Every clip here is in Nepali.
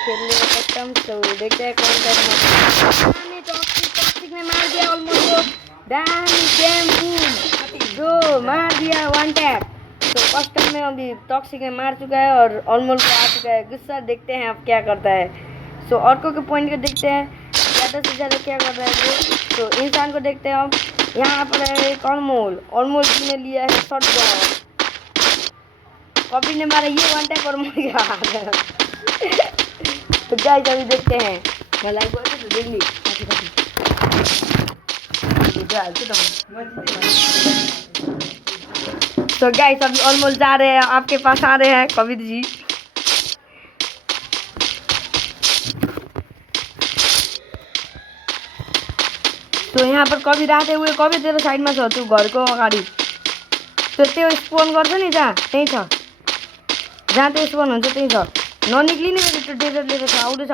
खेल रहे हैं कस्टम। तो देखते हैं कौन सा टॉक्सिक ने मार दिया ऑलमोस्ट ब्रो, मार दिया वन टैप। तो कस्टम में अभी टॉक्सिक ने मार चुका है और ऑलमोस्ट को आ चुका है गुस्सा। देखते हैं अब क्या करता है। सो ऑर्को के पॉइंट को देखते हैं ज़्यादा से ज़्यादा क्या कर रहा है वो। तो इंसान को देखते हैं अब। यहाँ पर है एक ऑलमोल जी ने लिया है शॉटगन। कॉपी ने मारा ये वन टैप और मर गया। तो गाइस अभी देखते हैं मैं लाइव बोलते तो देख ली तो गाइस अभी ऑलमोस्ट जा रहे हैं, आपके पास आ रहे हैं कविर जी। तो यहाँ पर कवि आते हुए कवि तेरो साइडमा छ त्यो घरको अगाडि त्यो स्पोन गर्छ नि जहाँ त्यही छ, जहाँ त्यो स्पोन हुन्छ त्यही छ। ननिक्लिने फेरि त्यो डेजर्ट लिएर छ। आउँदैछ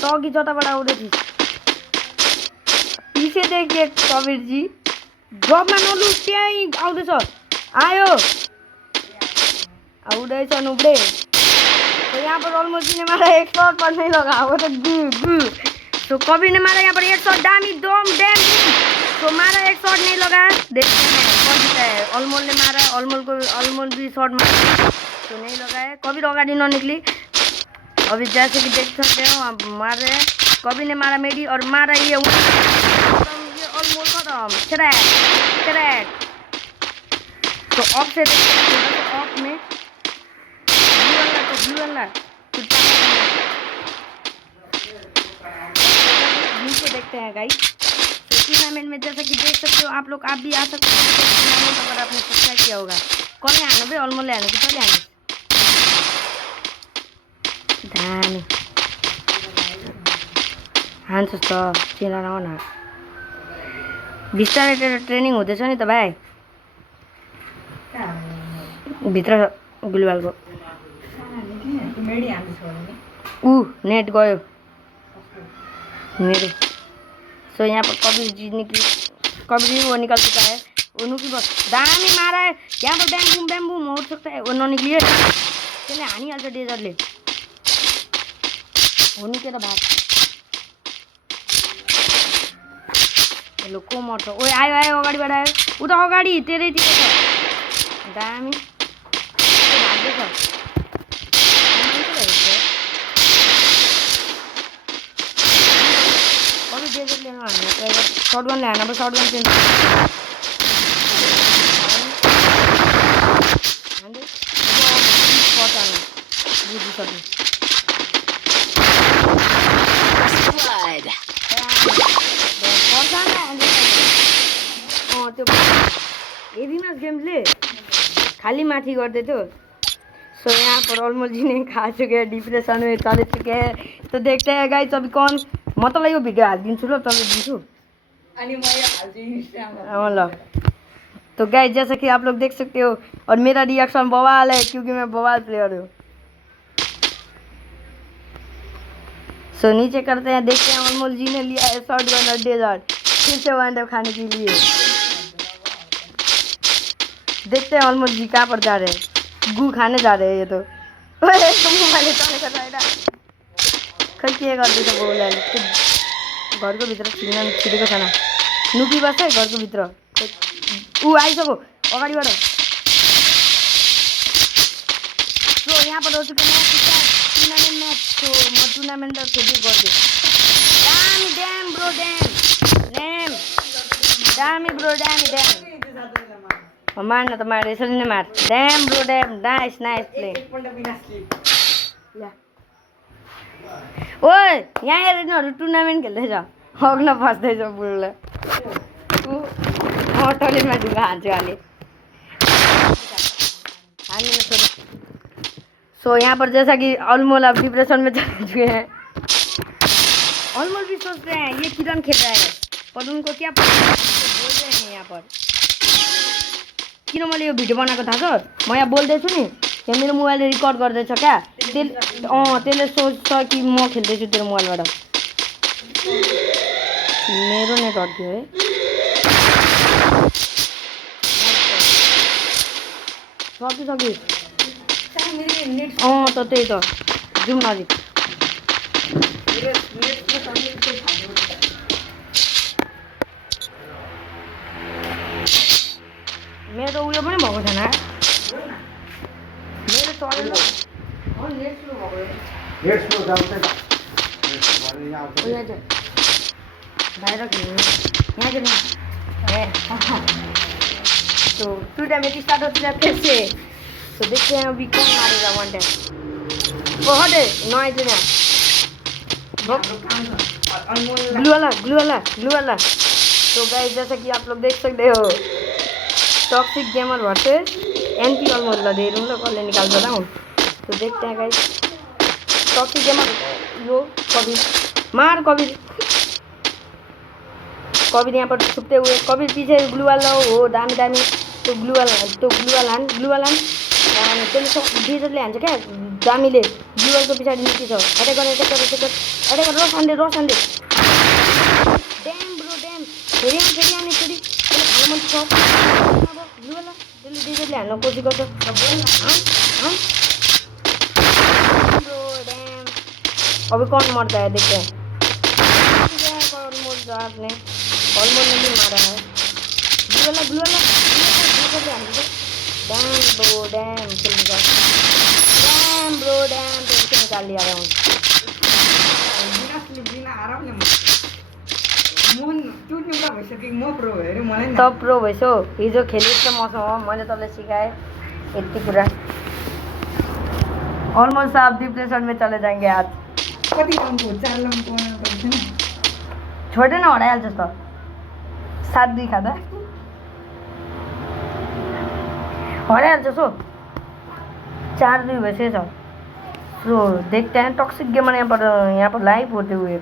त अघि जताबाट आउँदै थिइस् पिछे देखिए कविर जी ड्रपमा नलु त्यहीँ आउँदैछ। आयो आउँदैछ नुब्रे। तो यहाँ पर ऑलमोस्ट जी ने मारा एक शॉट पर नहीं लगा वो तो गु। तो कवि ने मारा यहाँ पर एक शॉट डामी डोम डैम। तो मारा एक शॉट नहीं लगा। देखते हैं कौन जीता है। ऑलमोल ने मारा, ऑलमोल भी शॉट मारा तो नहीं लगा है। कवि अगाडि ननिक्ली। अभी जैसे कि देख सकते हो आप मार रहे हैं। कवि ने मारा मेडी और मारा ये ऑलमोल खत्म। क्रैक। तो ऑफ से देखते हैं ऑफ में ब्लू वाला नीचे देखते हैं गाइस। तो टूर्नामेंट में जैसा कि देख सकते हो आप लोग, आप भी आ सकते हो टूर्नामेंट अगर आपने सब्सक्राइब किया होगा। कौन ले हानु भाई ऑलमोल ले हानु कि तैँले हानु धामी हान्छु त चिना नआउ न। बिस्तारै ट्रेनिङ हुँदैछ नि त भाइ भित्र गुलवालको नेट गयो मेरो। सो यहाँ पर कबीर जी वो निकल चुका है। वो नुकी बस दामी मारा है यहाँ पर बैम्बूम हो सकता है वो ननिक्लिए त्यसले हानिहाल्छ डेजरले। हो निकेर भाग को मर्छ। ओ आयो अगाडिबाट आयो उ त अगाडि तेरैतिर छ दामी भाग्दैछ। डेजर्ट लेन शॉटगन ले आना शॉटगन चेंज हेभी गेम्सले खाली माथि गर्दै थियो। सो यहाँ पर ऑलमोस्ट जी ने खा चुके हैं, डिप्रेशन में चले चुके हैं। तो देखते हैं गाइस अभी कौन म तँलाई यो भिडियो हालिदिन्छु ल तँलाई दिन्छु ल। तो गाइस जैसा कि आप लोग देख सकते हो और मेरा रिएक्शन बवाल है क्योंकि मैं बवाल प्लेयर हूँ। सो नीचे करते हैं, देखते हैं ऑलमोस्ट जी ने लिया है शॉटगन और डेजर्ट फिर से वन टैप खाने के लिए। देखते हैं ऑलमोस्ट जी कहाँ पर जा रहे हैं। गु खाने जा रहे हैं ये तो मोबाइल चलेको छैन खै के गर्दैछ बोलाले घरको भित्र छिर्न छिरेको छैन। नुकी बस्छ है घरको भित्र। ऊ आइसक्यो अगाडिबाट। सो यहाँ पर हो चुका टुर्नामेन्ट म्याच। सो म टुर्नामेन्ट खेल्दै गर्छु। ड्याम ब्रो मार्न त मार यसरी नै मार। Damn bro damn nice play. ओए यहाँ हेर्नुहरू टुर्नामेन्ट खेल्दैछ अग्न फस्दैछ बुढोलाई। टोइलेटमा ढुङ्गा हान्छु अहिले हान्दिन छोड्नु। सो यहाँ पर जैसा कि ऑलमोल अब डिप्रेशन में चले चुके हैं। ऑलमोल भी सोच रहे हैं ये किरण खेल रहा है पर उनको क्या पता बोल रहे हैं यहाँ पर। किन मैले यो भिडियो बनाएको थाहा छ म यहाँ बोल्दैछु नि यहाँ मेरो मोबाइलले रिकर्ड गर्दैछ क्या त्यसले सोच्छ कि म खेल्दैछु तेरो मोबाइलबाट। मेरो नेट अड्क्यो है। सक्यो त त्यही त जुम नजिक मेरो त उयो पनि भएको छैन मेरो चलेन बाहिर खेल्नु यहाँ खेल्नु तो 2 डैमेज स्टार्ट होती है फिर से तो देखते हैं अभी कौन मारेगा 1 टैप वो हटे नॉय देना ग्लू वाला तो गाइस जैसा कि आप लोग देख सकते हो toxic gamer versus NP almost ला दे रूम लो कॉल निकाल रहा हूं तो देखते हैं गाइस टॉक्सिक गेमर यो कभी मार कभी यहाँ पर छुपते हुए कभी पीछे ग्लू वाला हो दामी तो ग्लू वाला डिजरले हान्छ क्या दामीले ग्लू वालको पछाडि नीति छ अटैक गर रोसानले ड्याम फेरि आउने फेरि खानु मन छ ग्लू वाला त्यसले डिजरले हान्न कोसिस गर्छ अभी कौन मरता है देखते हैं ऑलमोस्ट ने भी मारा है ग्लू वाला डैम तो निकाल लिया रहा हूँ तब प्रो भइसो हिजो खेलिस् त मसँग मैले तँलाई सिकाएँ यति कुरा ऑलमोस्ट आप डिप्रेशन में चले जाएंगे आज छोटे न हटाइहाल्छ त 7-2 खाँदा हटाइहाल्छ सो 4-2 भइसकेछ सो देखते हैं टॉक्सिक गेमर यहाँ पर लाइव होते हुए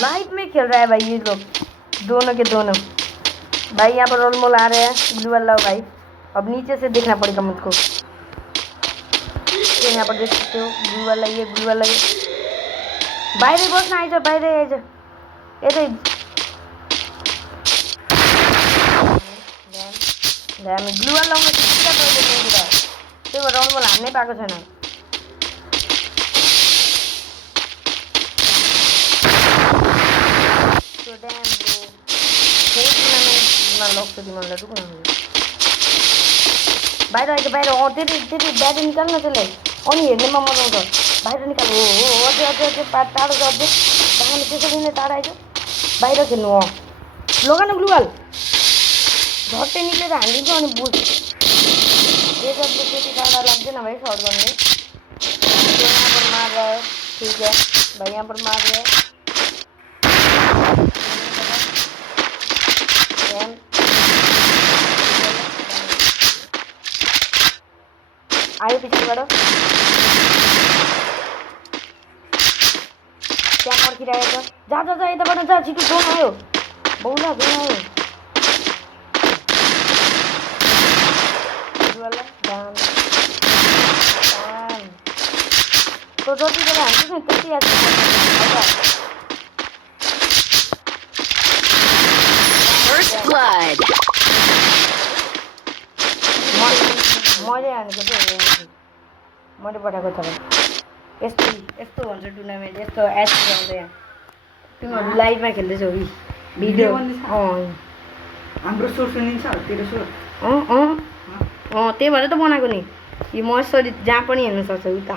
लाइव में खेल रहा है भाई ये लोग दोनों के दोनों भाई यहाँ पर रोल मोल आ रहे हैं ग्लू वाला भाई अब नीचे से देखना पड़ेगा मुझको तो यहाँ पर देख सकते हो ग्लू वाला ये बाहिर बस्न आइज बाहिर आइज यतै हामी ग्लू वाला लाउन सिक्दा पहिले त्यही भएर रोल मोल हान्नै पाएको छैन बाहिर आइज बाहिर त्यति ब्याट निकाल्न त्यसले अनि हेर्नेमा मजा आउँछ बाहिर निकाल हो अझै टाढो छ अझै बाहिर त्यसरी नै टाढो आइज बाहिर खेल्नु हो लगान ग्लुवाल झट्टै निक्लेर हानिदिन्छ अनि बुझ डेजर्टले त्यति टाढा लाग्दैन भाइ सर्ट गर्ने यहाँ पर मार रहा है ठीक है भाई यहाँ पर मार रहा है आयो पछाडिबाट त्यहाँ पर्खिरहेको छ जा यताबाट जा छिटो जोन आयो बौला जोन आयो तो जति बेला हान्छ नि त्यति याद मैले हानेको चाहिँ मैले पठाएको छ यस्तो भन्छ टुर्नामेन्ट यस्तो एच आउँछ यहाँ तिमीहरू लाइभमा खेल्दैछौ भिडियो हाम्रो सोर सुनिन्छ तेरो सोर त्यही भएर त बनाएको नि यो म यसरी जहाँ पनि हेर्न सक्छौ उता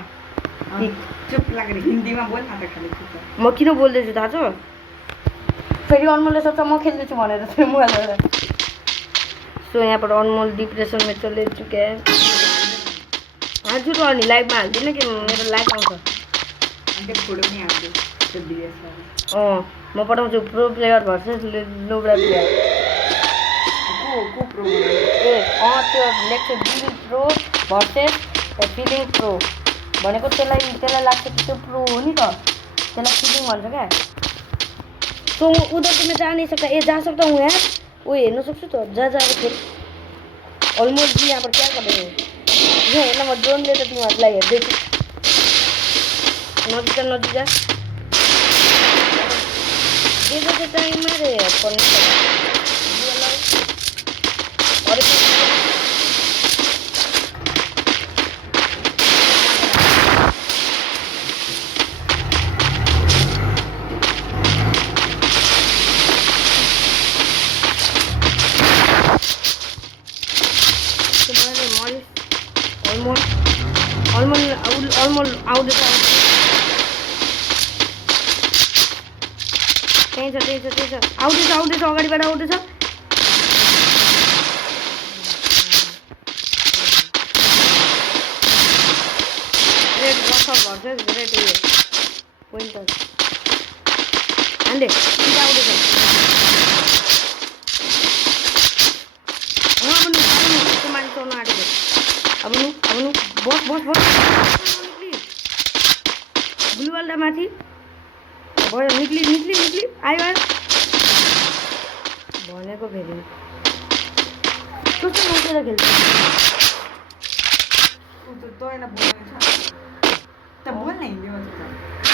चुप लागेर हिन्दीमा बोल न त खाली म किन बोल्दैछु थाहा छ फेरि अनमोलले सोच्छ म खेल्दैछु भनेर चाहिँ मोबाइलबाट सो यहाँ पर अनमोल डिप्रेसन में चले चुके हैं आज तो नहीं लाइव में हाल्दिन कि मेरो लाइभ आउँछ म पठाउँछु प्रो प्लेयर भर्सेस लोब्रा प्लेयर त्यो लेख्छ बिबी प्रो भर्सेस फिलिङ प्रो भनेको त्यसलाई लाग्छ कि त्यो प्रो हो नि त त्यसलाई फिलिङ भन्छ क्या सो उधर तो मैं जा नहीं सकता जा सकता हूँ यार वो हेर्न सक्छु त जा खेल अलमोस्ट जी यहाँ पर क्या कर रहे हो यहाँ हेर्न म ड्रोनले त तिमीहरूलाई हेर्दैछु नजिक जा त्यो टाइममा रे म आउँदैछ त्यही छ आउँदैछ अगाडिबाट आउँदैछ रेड बक्सर भर्छ रेड उयो पोइन्टर हान्डे सिधा आउँदैछ त्यो मान्छे चढ्नु आँटेको अब नु बस ब्लुवाल्डा माथि भयो निक्ली आयो भनेको फेरि कस्तो नोकेर खेल्छ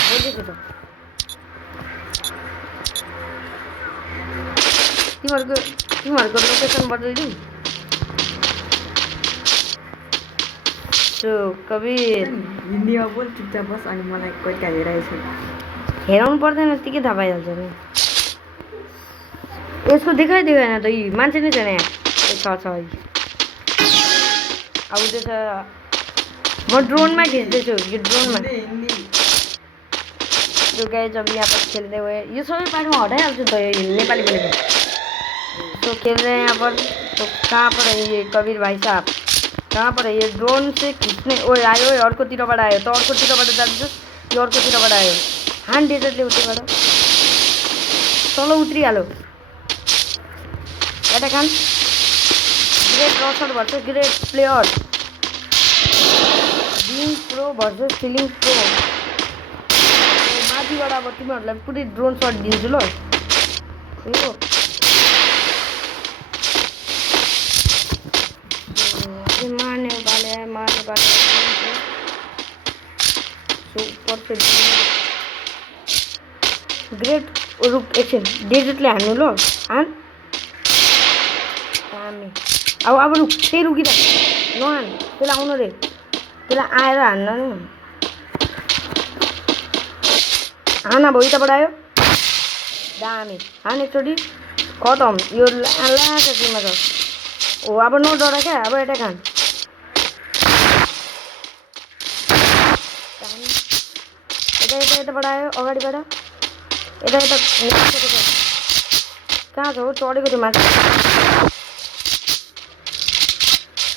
बोलेको छ तिमीहरूको लोकेसन बदलिदिउँ सो कबिर हिन्दीमा बोल चुपचाप बस अनि मलाई कहिलेका हेराएछु हेराउनु पर्दैन यत्तिकै थाहा पाइहाल्छ नि यसको देखाइदिएन त यी मान्छे नै छैन यहाँ छ आउँदैछ म ड्रोनमा खिच्दैछु यो ड्रोनमा त्यो गाई जब यहाँ पर खेल्दै गयो यो सबै पार्टमा हटाइहाल्छु त यो नेपाली बोलेको तो खेल रहे हैं यहाँ पर तो कहाँ पर है ये कबीर भाई साहब कहाँ पर है ये ड्रोन से खिच्ने ओए आयो अर्कोतिरबाट आयो त अर्कोतिरबाट जान्छ यो अर्कोतिरबाट आयो हान डेजर्टले उतैबाट तल उत्रिहाल्यो एटा खान ग्रेट रसर भर्छ great player being pro versus feeling pro माथिबाट अब तिमीहरूलाई पुरै ड्रोन सट दिन्छु ल यो मार्ने वाले ऊपर से ग्रेट रुक एकछिन डेजर्टले हान्नु ल हान अब रुक त्यही रुकिरा नहान त्यसलाई आउनु रे त्यसलाई आएर हान्न नि हान अब यताबाट आयो दामी हान एकचोटि खतम यो लास्ट सीमा छ ओ अब नो डरा क्या अब यता खान यताबाट आयो अगाडिबाट यता कहाँ छ हो चढेको थियो माथि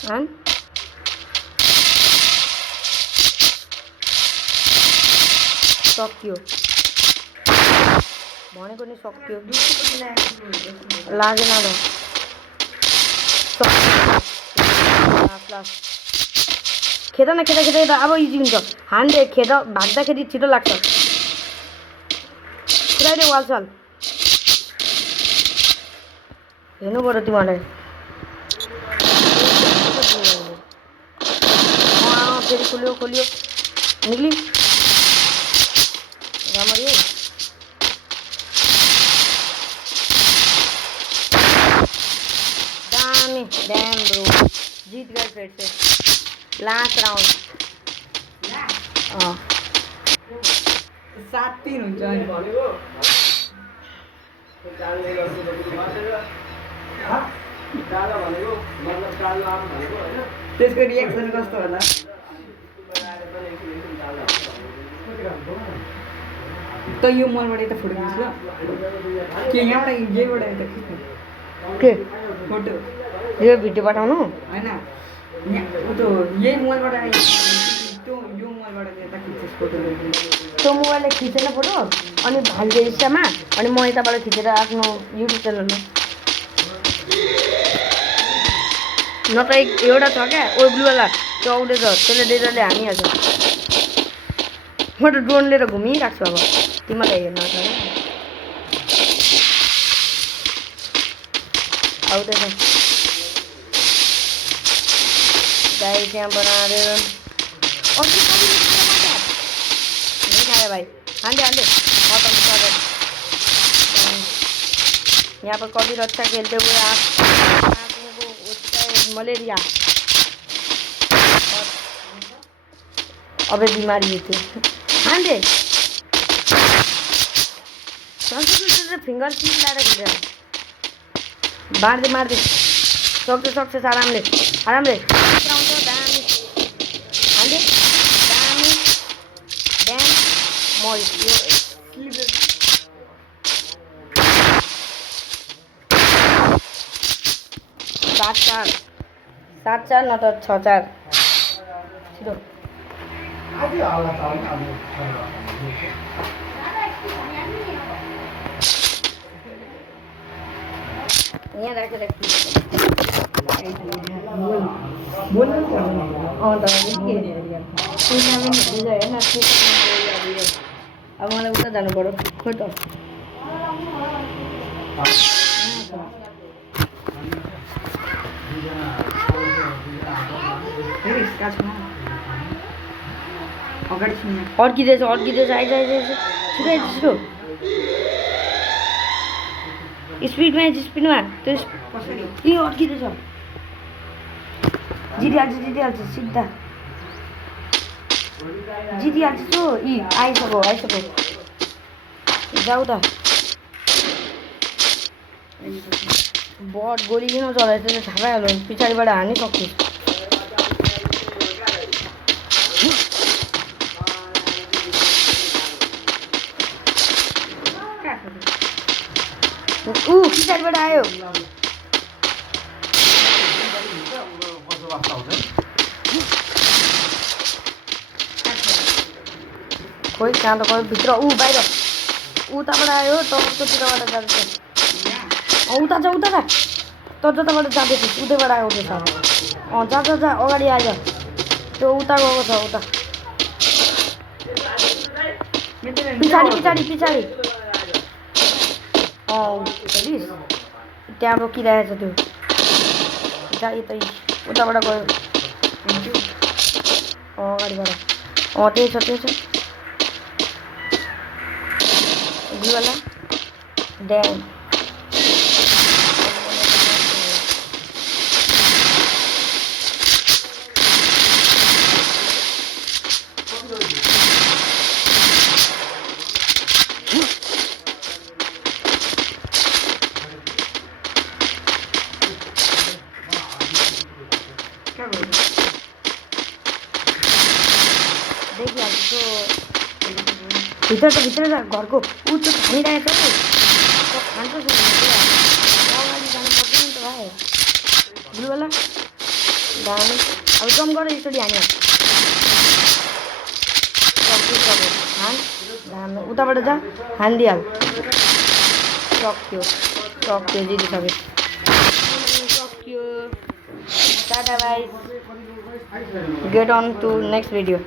हान सक्यो भनेको नि सक्यो लागेन र खेद न खेदा त अब इजी हुन्छ हान्डे खेद भाग्दाखेरि छिटो लाग्छ पुराइले वालसाल हेर्नु पऱ्यो तिमीहरूलाई फेरि खोल्यो निक्ली राम्ररी दामी ड्याम ब्रो जीत गए फिर से लास्ट राउंड 7-3 हुन्छ त्यसको रिएक्सन कस्तो होला त यो मलबाट यता फोटो खिच्छ ल के यहाँबाट यहीबाट यता खिच्नु के फोटो यो भिडियो पठाउनु हैन त्यो यही मोबाइलबाट त्यो यो मोबाइलबाट यता खिच्छ फोटो त्यो मोबाइलले खिचेन फोटो अनि हाल्दै इन्स्टामा अनि म यताबाट खिचेर आफ्नो युट्युब च्यानलमा न त एउटा छ क्या ओ ब्लुवाला त्यो आउँदैछ त्यसले डेजरले हानिहाल्छ म त ड्रोन लिएर घुमिरहेको छु अब तिमीलाई हेर्न छ आउँदैछ गाई त्यहाँ बनाएर नहीं खाया भाइ हान्डे खत्म कर यहाँ पर कबीर अच्छा खेलते हुए आँखों को होता है मलेरिया और अबे बीमारी होती है हान्डे फिंगर टिप लाएर खेल्छ मार्दै सक्छ आरामले आउँछ दामी हान्डे दामी मरिस यो सात चार न त 6-4 छिटो यहाँ राखेर बोल्नु पर्ने त होइन अब मलाई उता जानु पर्यो खोइ त अगाडि सुन्नु अड्किँदैछ आइज छिटो छिटो स्पिडमा त्यो कसरी यी अड्किँदैछ जितिहाल्छ सिधा जितिहाल्छ त्यो यी आइसक्यो जाऊ त बट गोली किन चलाएछ त्यसले थाहा पाइहाल्यो पछाडिबाट हानिसक्छु पछाडिबाट आयो खोइ कहाँ त गयो भित्र बाहिर उताबाट आयो तर्कोतिरबाट जाँदैछ उता जा त जताबाट जाँदैछ उतैबाट आयो जा अगाडि आइज त्यो उता गएको छ उता पछाडि हेरिस् त्यहाँ रोकिरहेछ त्यो यतै उताबाट गयो अगाडिबाट त्यही छ वाला ड्याम देखिहाल्छु भित्र त घरको ऊ त्यो खानिरहेको छ खान्छ अगाडि जानुपर्छ नि त भाइ बुलवाला धान अब जम्प गरेर यसरी हान्यो धान उताबाट जा हानिदिइहाल सक्यो जितिसक्यो tata bye get on to next video